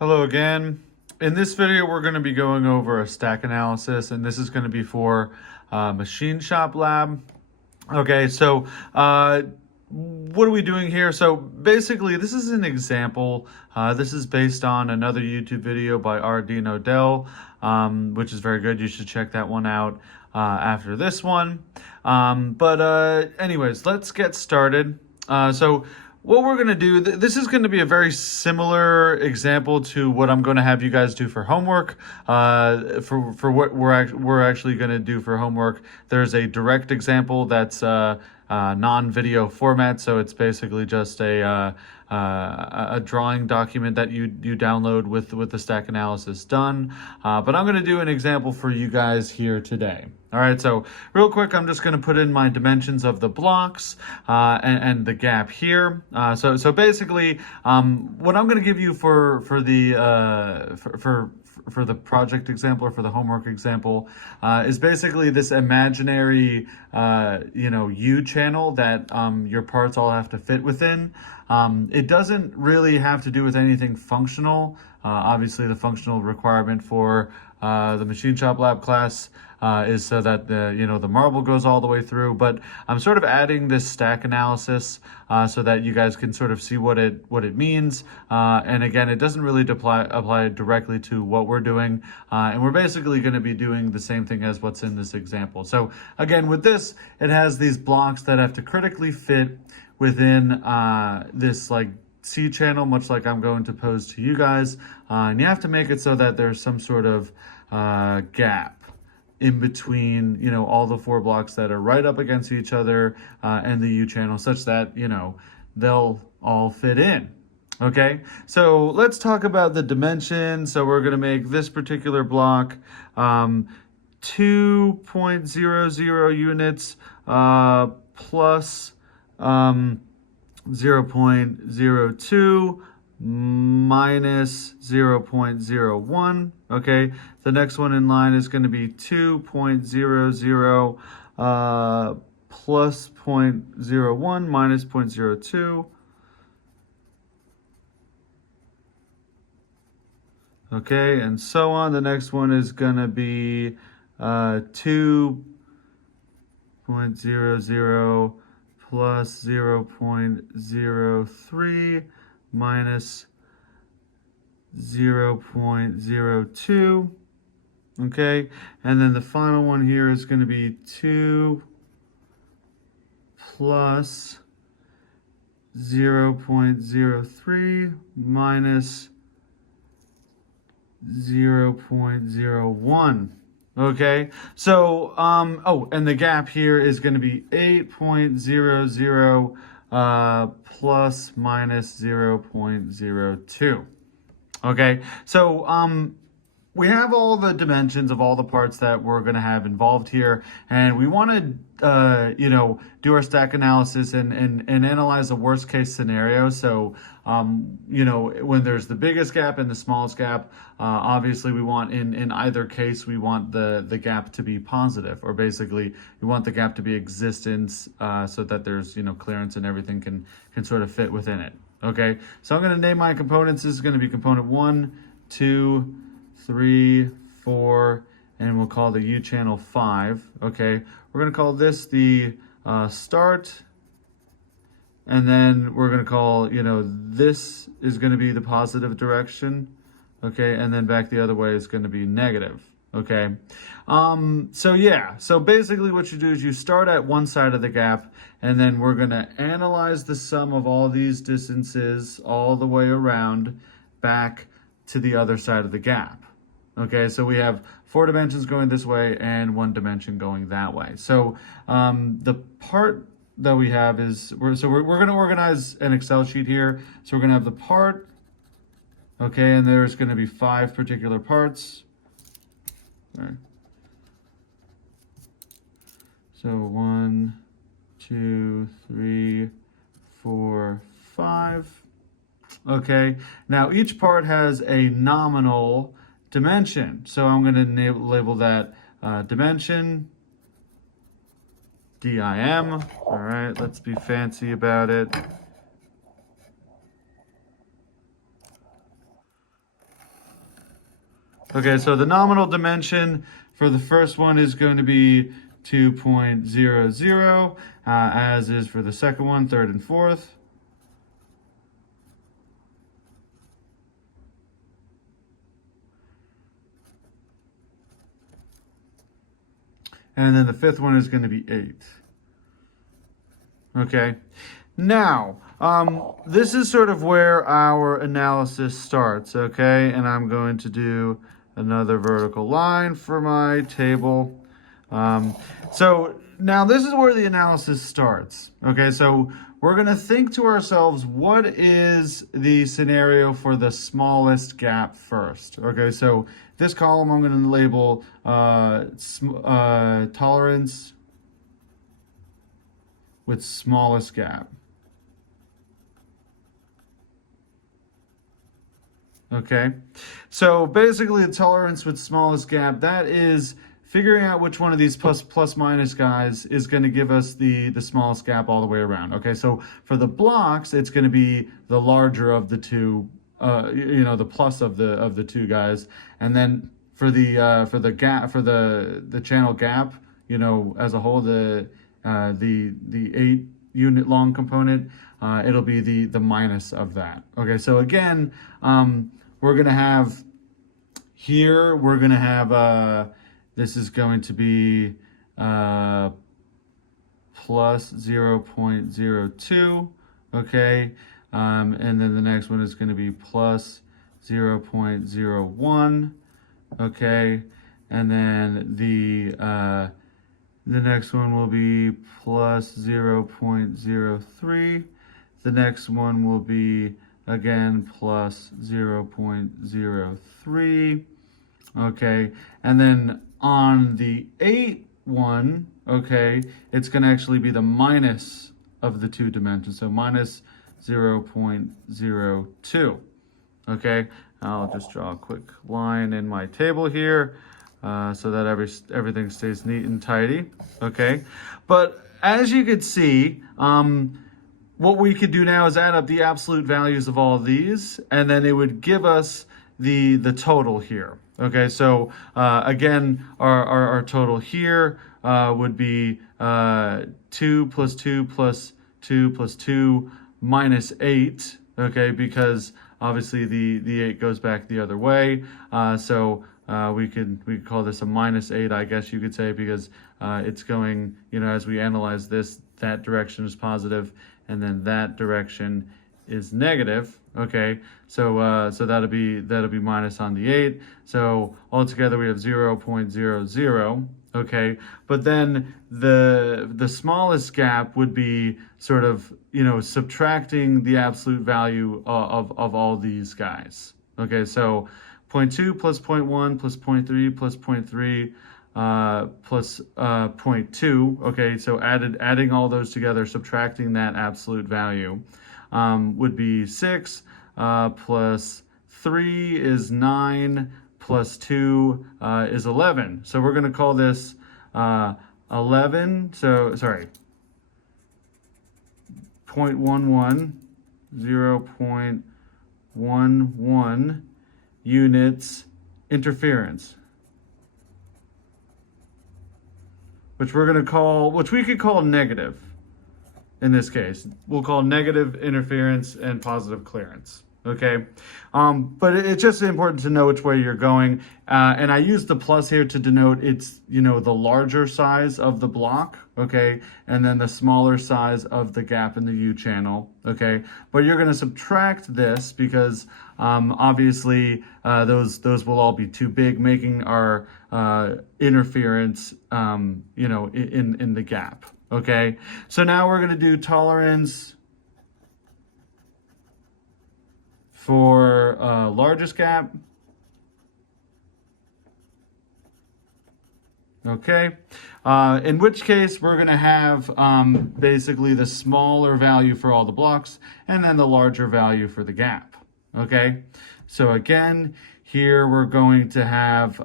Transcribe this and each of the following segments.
Hello again. In this video, we're going to be going over a stack analysis, and this is going to be for Machine Shop Lab. Okay, so what are we doing here? So basically, this is an example. This is based on another YouTube video by R.D. Odell, which is very good. You should check that one out after this one. Anyways, let's get started. So what we're going to do, this is going to be a very similar example to what I'm going to have you guys do for homework. For what we're actually going to do for homework, there's a direct example that's non-video format, so it's basically just a drawing document that you download with the stack analysis done. But I'm going to do an example for you guys here today. All right, so real quick, I'm just going to put in my dimensions of the blocks and the gap here. So basically, what I'm going to give you for the project example or for the homework example is basically this imaginary U channel that your parts all have to fit within. It doesn't really have to do with anything functional. Obviously, the functional requirement for the Machine Shop Lab class is so that the marble goes all the way through. But I'm sort of adding this stack analysis so that you guys can sort of see what it means. And again, it doesn't really apply directly to what we're doing. And we're basically going to be doing the same thing as what's in this example. So again, with this, it has these blocks that have to critically fit within this like C channel, much like I'm going to pose to you guys. And you have to make it so that there's some sort of gap in between, all the four blocks that are right up against each other and the U channel, such that, they'll all fit in. Okay, so let's talk about the dimensions. So we're going to make this particular block 2.00 units plus 0.02 minus 0.01. Okay, the next one in line is going to be 2.00 plus 0.01 minus 0.02. Okay, and so on. The next one is going to be 2.00 plus 0.03 minus 0.02. Okay, and then the final one here is going to be 2 plus 0.03 minus 0.01. Okay, so and the gap here is going to be 8.00 plus minus 0.02. Okay, so we have all the dimensions of all the parts that we're going to have involved here, and we want to do our stack analysis and analyze the worst case scenario. So when there's the biggest gap and the smallest gap, obviously we want in either case we want the gap to be positive, or basically we want the gap to be existence so that there's clearance and everything can sort of fit within it. Okay, so I'm going to name my components. This is going to be component 1, 2, 3, 4, and we'll call the U channel 5. Okay, we're going to call this the start, and then we're going to call, this is going to be the positive direction. Okay, and then back the other way is going to be negative. Okay, so basically what you do is you start at one side of the gap, and then we're going to analyze the sum of all these distances all the way around back to the other side of the gap. Okay, so we have 4 dimensions going this way and 1 dimension going that way. So the part that we have is, we're going to organize an Excel sheet here. So we're going to have the part, okay, and there's going to be 5 particular parts. All right. So 1, 2, 3, 4, 5. Okay, now each part has a nominal dimension. So I'm going to label that dimension, DIM. All right, let's be fancy about it. Okay, so the nominal dimension for the first one is going to be 2.00, as is for the second one, third and fourth. And then the fifth one is going to be 8. Okay. Now, this is sort of where our analysis starts, okay? And I'm going to do another vertical line for my table. So now this is where the analysis starts, okay? So we're going to think to ourselves, what is the scenario for the smallest gap first? Okay, so this column I'm going to label tolerance with smallest gap. Okay, so basically the tolerance with smallest gap, that is figuring out which one of these plus minus guys is going to give us the smallest gap all the way around. Okay, so for the blocks, it's going to be the larger of the two, the plus of the two guys, and then for the gap, for the channel gap, as a whole, the 8 unit long component, it'll be the minus of that. Okay, so again, we're gonna have here, this is going to be plus 0.02, okay, and then the next one is going to be plus 0.01, okay, and then the next one will be plus 0.03. The next one will be, again, plus 0.03. Okay, and then on the 8 one, okay, it's going to actually be the minus of the two dimensions, so minus 0.02. Okay, I'll just draw a quick line in my table here. So that everything stays neat and tidy, okay? But as you could see, what we could do now is add up the absolute values of all of these, and then it would give us the total here, okay? So again, our total here would be 2 plus 2 plus 2 plus 2 minus 8, okay? Because obviously the 8 goes back the other way, we could call this a minus 8, I guess you could say, because it's going, as we analyze this, that direction is positive, and then that direction is negative. Okay, so that'll be minus on the 8. So altogether we have 0.00. Okay, but then the smallest gap would be sort of subtracting the absolute value of all these guys. Okay, so 0.2 plus 0.1 plus 0.3 plus 0.3 plus 0.2. Okay, so adding all those together, subtracting that absolute value, would be 6 plus 3 is 9 plus 2 is 11. So we're going to call this 11. So sorry, 0.11, 0.11 units interference, which we could call negative. In this case, we'll call negative interference and positive clearance. Okay, but it's just important to know which way you're going. And I use the plus here to denote it's, the larger size of the block, okay, and then the smaller size of the gap in the U channel, okay. But you're going to subtract this because obviously those will all be too big, making our interference, in the gap, okay. So now we're going to do tolerance for largest gap. Okay, in which case we're going to have basically the smaller value for all the blocks and then the larger value for the gap. Okay, so again, here we're going to have,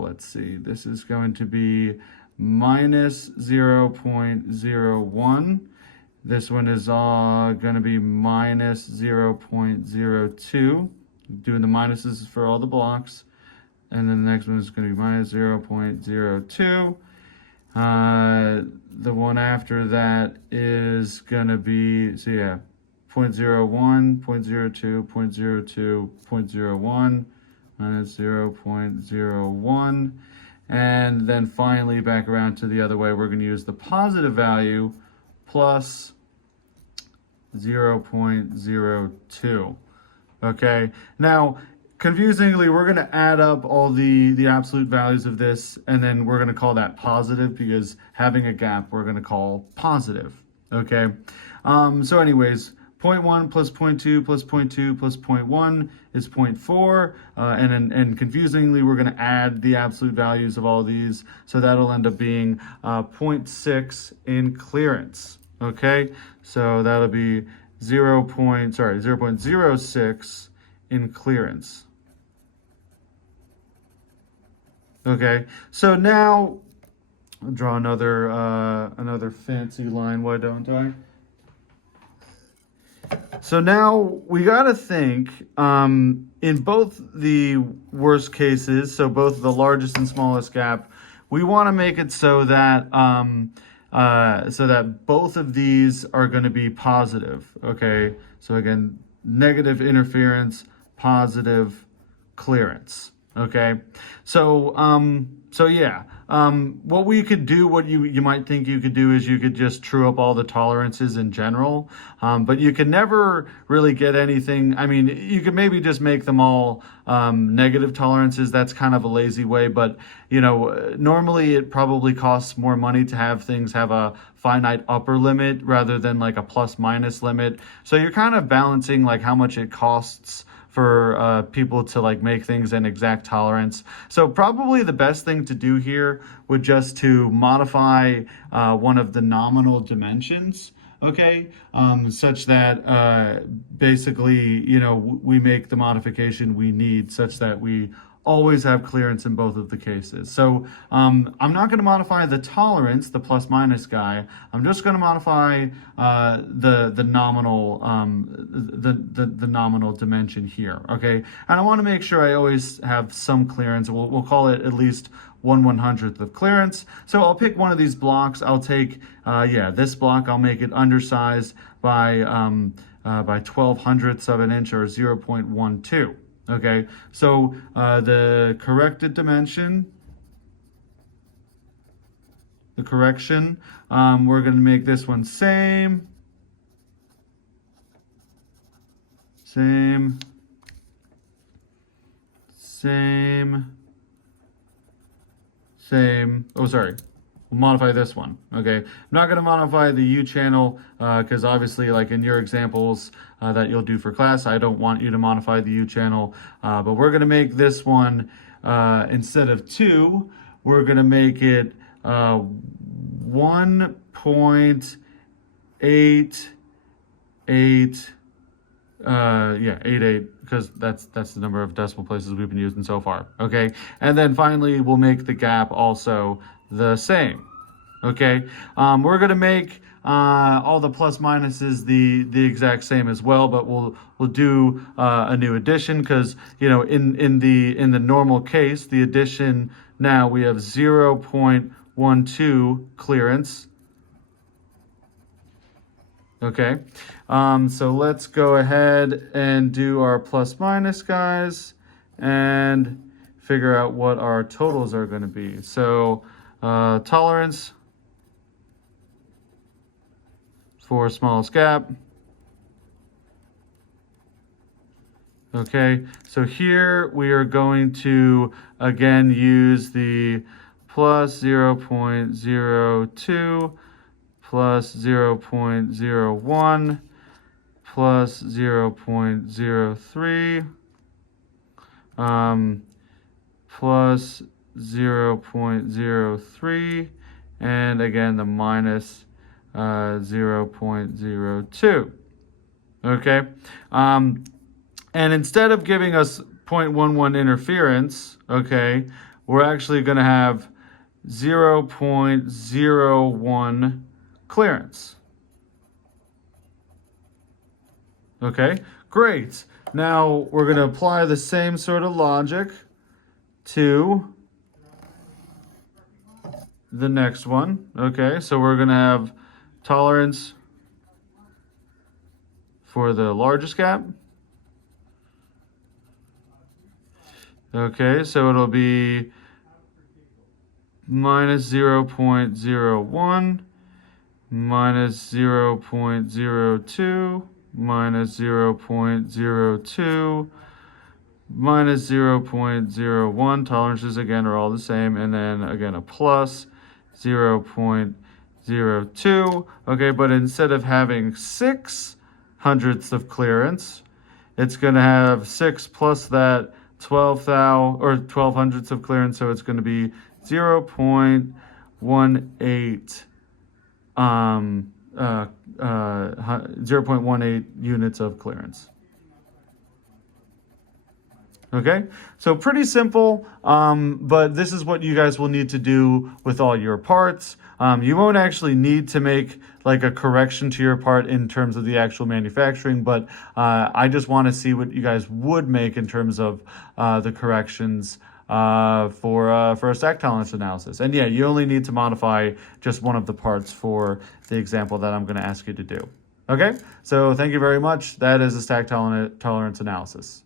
let's see, this is going to be minus 0.01. This one is going to be minus 0.02, doing the minuses for all the blocks. And then the next one is going to be minus 0.02. The one after that is going to be, so yeah, 0.01, 0.02, 0.02, 0.01, minus 0.01. And then finally, back around to the other way, we're going to use the positive value plus 0.02. Okay, now, confusingly, we're going to add up all the absolute values of this, and then we're going to call that positive because having a gap, we're going to call positive. Okay, so anyways, 0.1 plus 0.2 plus 0.2 plus 0.1 is 0.4, and confusingly, we're going to add the absolute values of all of these, so that'll end up being 0.6 in clearance. Okay, so that'll be 0.06 in clearance. Okay, so now I'll draw another fancy line. Why don't I? So now we got to think in both the worst cases, so both the largest and smallest gap, we want to make it so that both of these are going to be positive. Okay, so again, negative interference, positive clearance. Okay, so yeah, what we could do, what you might think you could do is you could just true up all the tolerances in general, but you can never really get anything. I mean, you could maybe just make them all negative tolerances. That's kind of a lazy way, but you know, normally it probably costs more money to have things have a finite upper limit rather than like a plus minus limit. So you're kind of balancing like how much it costs for people to like make things an exact tolerance. So probably the best thing to do here would just to modify one of the nominal dimensions, okay, such that basically, you know, we make the modification we need such that we always have clearance in both of the cases. So I'm not going to modify the tolerance, the plus minus guy. I'm just going to modify the nominal the nominal dimension here. Okay, and I want to make sure I always have some clearance. We'll call it at least 1/100th of clearance. So I'll pick one of these blocks. I'll take this block. I'll make it undersized by 0.12 of an inch or 0.12. Okay, so the corrected dimension, the correction, we're going to make this one same. Oh, sorry. We'll modify this one. Okay, I'm not going to modify the U channel because obviously, like in your examples that you'll do for class, I don't want you to modify the U channel. But we're going to make this one instead of 2, we're going to make it 1.88. 88, because that's the number of decimal places we've been using so far. Okay, and then finally we'll make the gap also the same. Okay, we're gonna make all the plus minuses the exact same as well, but we'll do a new addition because you know in the normal case the addition now we have 0.12 clearance. Okay, so let's go ahead and do our plus minus guys and figure out what our totals are going to be. So tolerance for smallest gap. Okay, so here we are going to again use the plus 0.02 plus 0.01 plus 0.03 plus 0.03 and again the minus 0.02. Okay, and instead of giving us 0.11 interference, okay, we're actually going to have 0.01 clearance. Okay, great. Now we're going to apply the same sort of logic to the next one. Okay, so we're going to have tolerance for the largest gap. Okay, so it'll be minus 0.01, minus 0.02, minus 0.02, minus 0.01. Tolerances again are all the same, and then again a plus 0.02. Okay, but instead of having 6 hundredths of clearance, it's going to have 6 plus that 12 thou or 12 hundredths of clearance, so it's going to be 0.18 0.18 units of clearance. Okay, so pretty simple, but this is what you guys will need to do with all your parts. You won't actually need to make like a correction to your part in terms of the actual manufacturing, but I just want to see what you guys would make in terms of the corrections for a stack tolerance analysis. And yeah, you only need to modify just one of the parts for the example that I'm going to ask you to do. Okay, so thank you very much. That is a stack tolerance analysis.